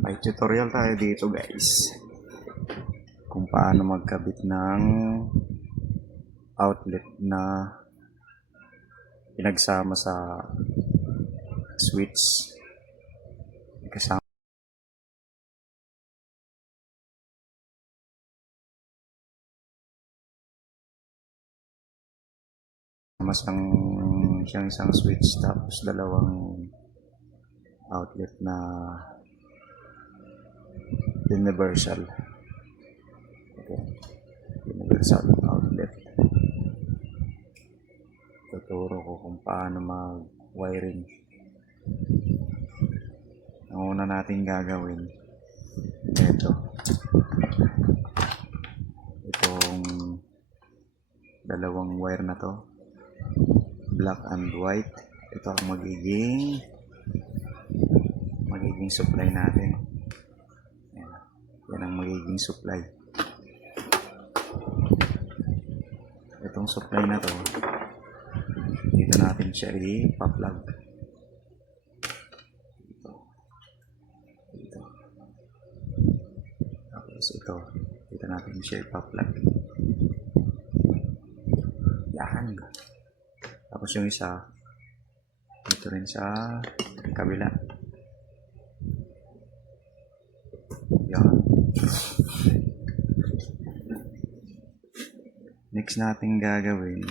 May tutorial tayo dito guys kung paano magkabit ng outlet na pinagsama sa switch kasama siyang isang switch tapos dalawang outlet na universal. Okay. Universal outlet. Tuturo ko kung paano mag-wiring. Ang una natin gagawin, itong dalawang wire na to, black and white. Ito ang magiging supply natin. Yan ang magiging supply. Itong supply na to, dito natin siya i-plug. Dito. Tapos ito, dito natin siya i-plug. Yan. Tapos yung isa, dito rin sa kabila. Yan. Next natin gagawin,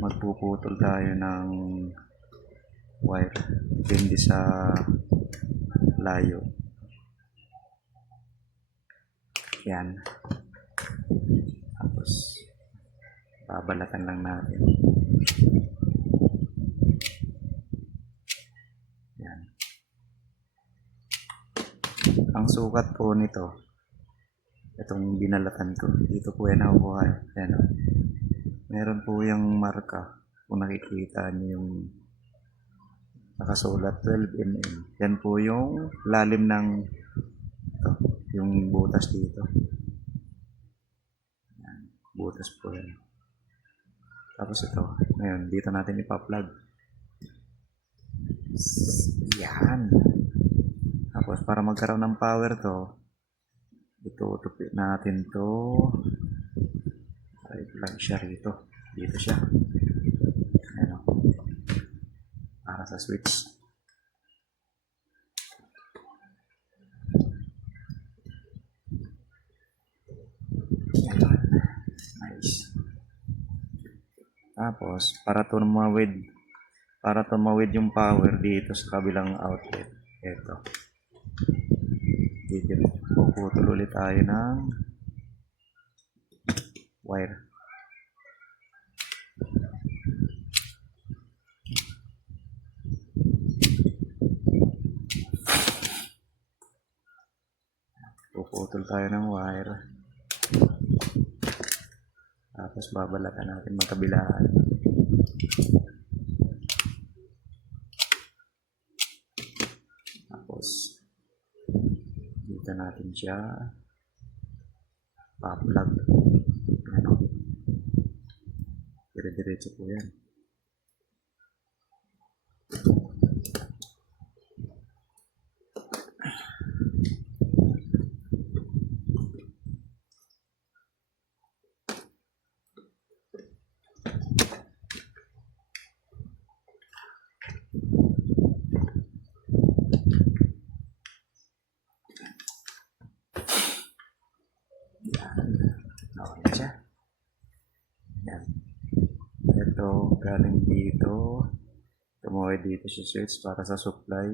magpuputol tayo ng wire depende sa layo. Yan. Tapos babalatan lang natin. Yan. Ang sukat po nito, itong binalatan ko, dito po yan nakukuha. Yan. Meron po yung marka, kung nakikita niyo yung nakasulat 12 mm. Yan po yung lalim ng yung butas dito. Yan, butas po yan. Tapos ito, ngayon dito natin ipa-plug. Yan. Tapos para magkaroon ng power to, itutupit natin to. I-plug siya rito. Dito siya. Ayan o. Para sa switch. Ayan. Nice. Tapos, para tumawid yung power dito sa kabilang outlet. Ito. Dito. Puputol ulit tayo ng wire. Puputol tayo ng wire. Tapos babalatan natin magkabilaan. Tapos dito natin siya pa-plug. Ano? Dire-diretso po yan. Okay siya. Yan. Ito, galing dito. Tumuwi dito si switch para sa supply.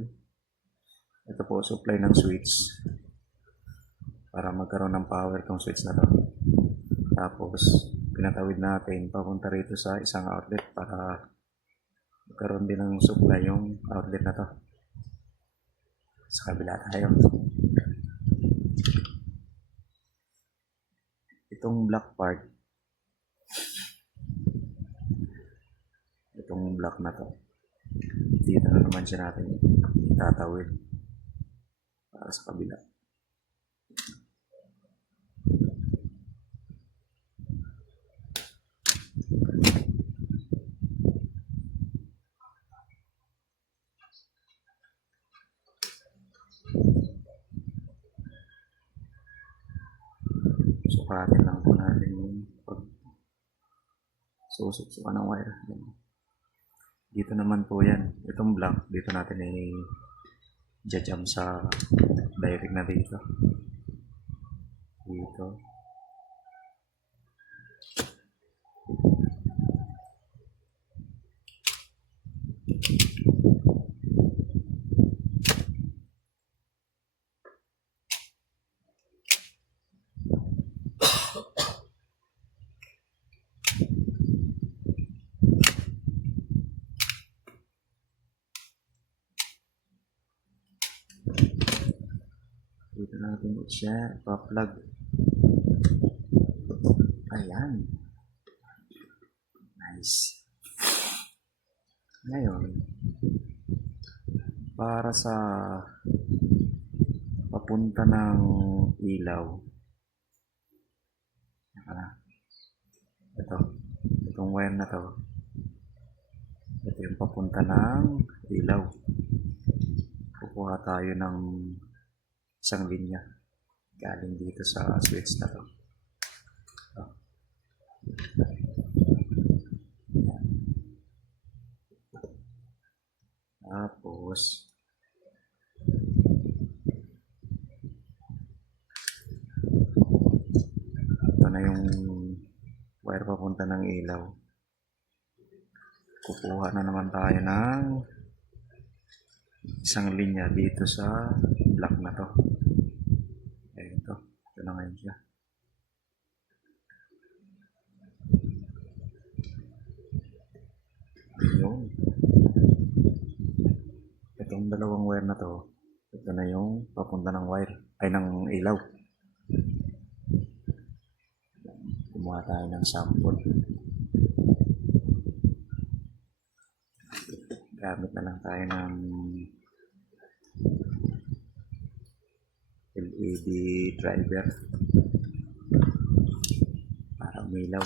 Ito po, supply ng switch. Para magkaroon ng power tong switch na to. Tapos, pinatawid natin papunta rito sa isang outlet para magkaroon din ng supply yung outlet na to. Sa kabila tayo. Itong black part, itong black na to, dito na naman siya natin itatawid para sa kabila. susukatin lang po natin yung pag susuksukan ng wire. Yan. Dito naman po yan, itong block, dito natin i-jam sa direct na dito. Dito. Dito natin siya pa-plug. Ayan. Nice. Ngayon, para sa papunta ng ilaw. Itong wire na to. Ito yung papunta ng ilaw. Kukuha tayo ng isang linya galing dito sa switch na to. Tapos ito na yung wire papunta ng ilaw. Kukuha na naman tayo ng isang linya dito sa block na to. Ito na ngayon siya. Ayun. Itong dalawang wire na to, ito na yung papunta ng wire, ay ng ilaw. Kumuha tayo ng sample. Gamit na lang tayo ng LED driver para umilaw.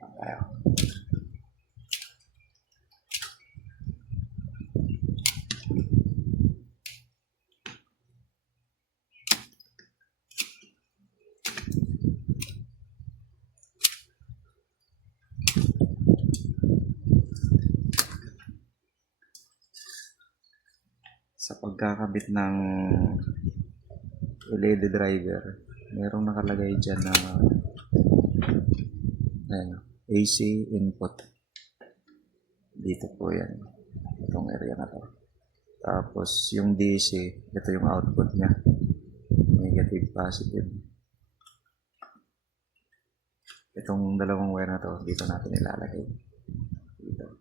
Tayo. Sa pagkakabit ng LED driver, merong nakalagay dyan na AC input. Dito po yan. Itong area na to. Tapos yung DC, ito yung output niya. Negative, positive. Itong dalawang wire na to, dito natin ilalagay. Dito.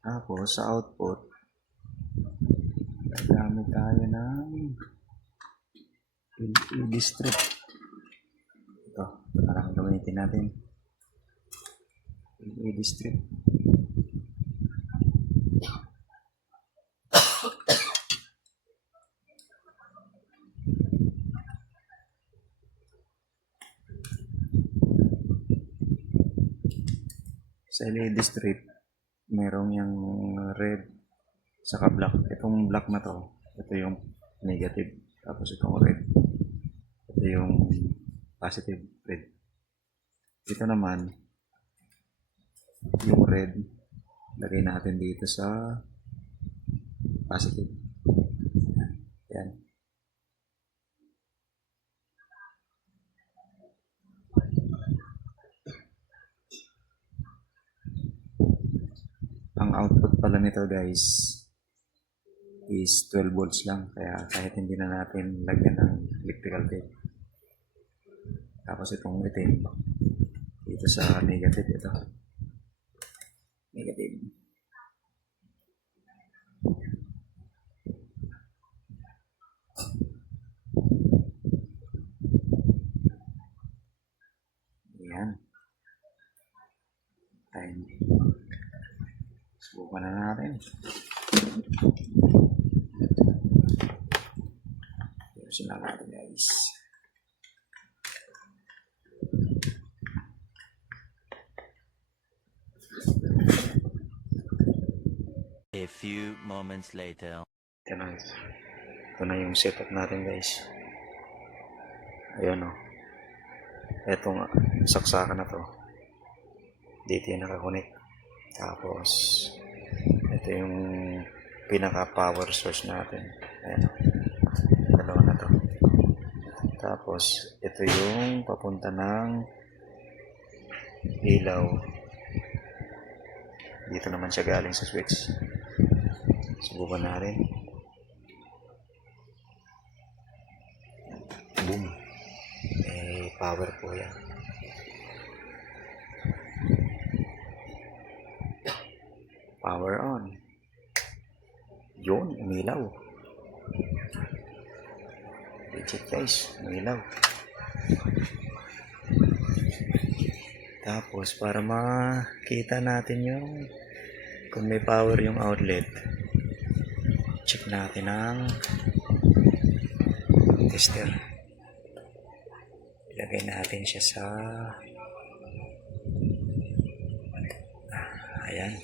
Tapos sa output, gagamit tayo ng LED strip. Ito na lang gamitin natin. LED strip. Sa LED strip, merong yung red saka black. Itong black na to, ito yung negative. Tapos itong red, ito yung positive red. Ito naman, yung red, lagay natin dito sa positive. Yan. Ang output pala nito guys is 12 volts lang, kaya kahit hindi na natin lagyan ng electrical tape. Tapos itong itim dito sa negative, ito negative. Ayun. Subukan na natin. Ayusin na natin guys. A few moments later. Ito na yung setup natin guys. Ayun o. Etong saksakan na to. Dito yung nakakonect. Tapos, ito yung pinaka power source natin. Ayan o. Dalawa na to. Tapos, ito yung papunta ng ilaw. Dito naman siya galing sa switch. Subukan natin. Boom. May power po yan. Power on. Yun, umilaw. Legit guys, umilaw. Tapos, para makita natin yung kung may power yung outlet, check natin ang tester. Ilagay natin siya sa ayan,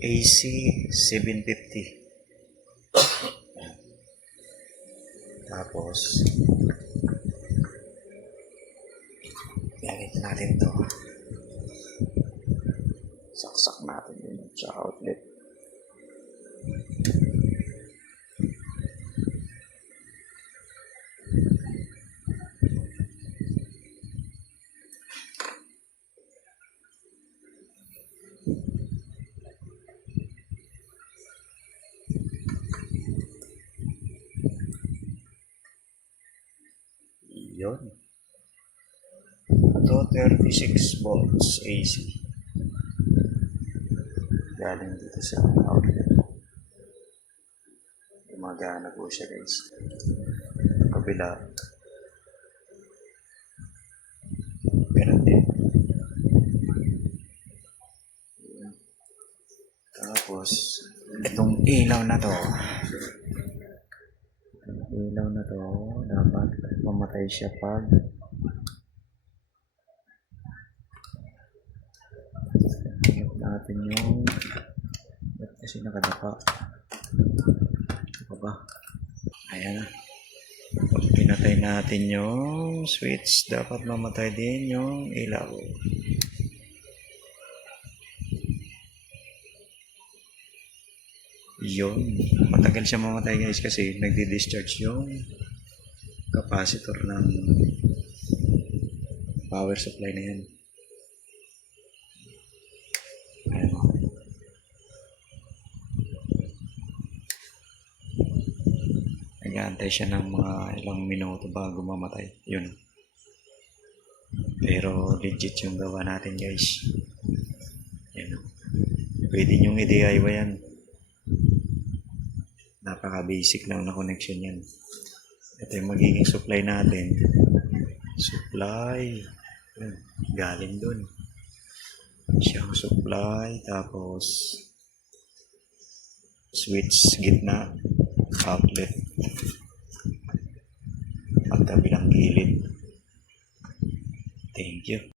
AC 750. Tapos ilagay natin to, saksak natin yun sa outlet. Yun. Ito 36 volts AC. Galing dito sa outlet. Gumagana po siya guys. Kabila. Ganun din. Tapos, itong ilaw na to. Ilaw na to, dapat mamatay siya pag natin yung ba't kasi nakadapa. Ano ba? Ayan. Pag pinatay natin yung switch, dapat mamatay din yung ilaw. Yun. Matagal siya mamatay guys kasi nagdi-discharge yung capacitor ng power supply na yan. Ayan o. Nag-aantay siya ng mga ilang minuto bago mamatay. Yun. Pero legit yung gawa natin guys. Yan o. Pwede nyong i-DIY yan. Napaka-basic lang na connection yan. Ito yung magiging supply natin. Supply. Yun. Galing dun. Siyang supply. Tapos switch gitna. Outlet. Pagkabilang gilid. Thank you.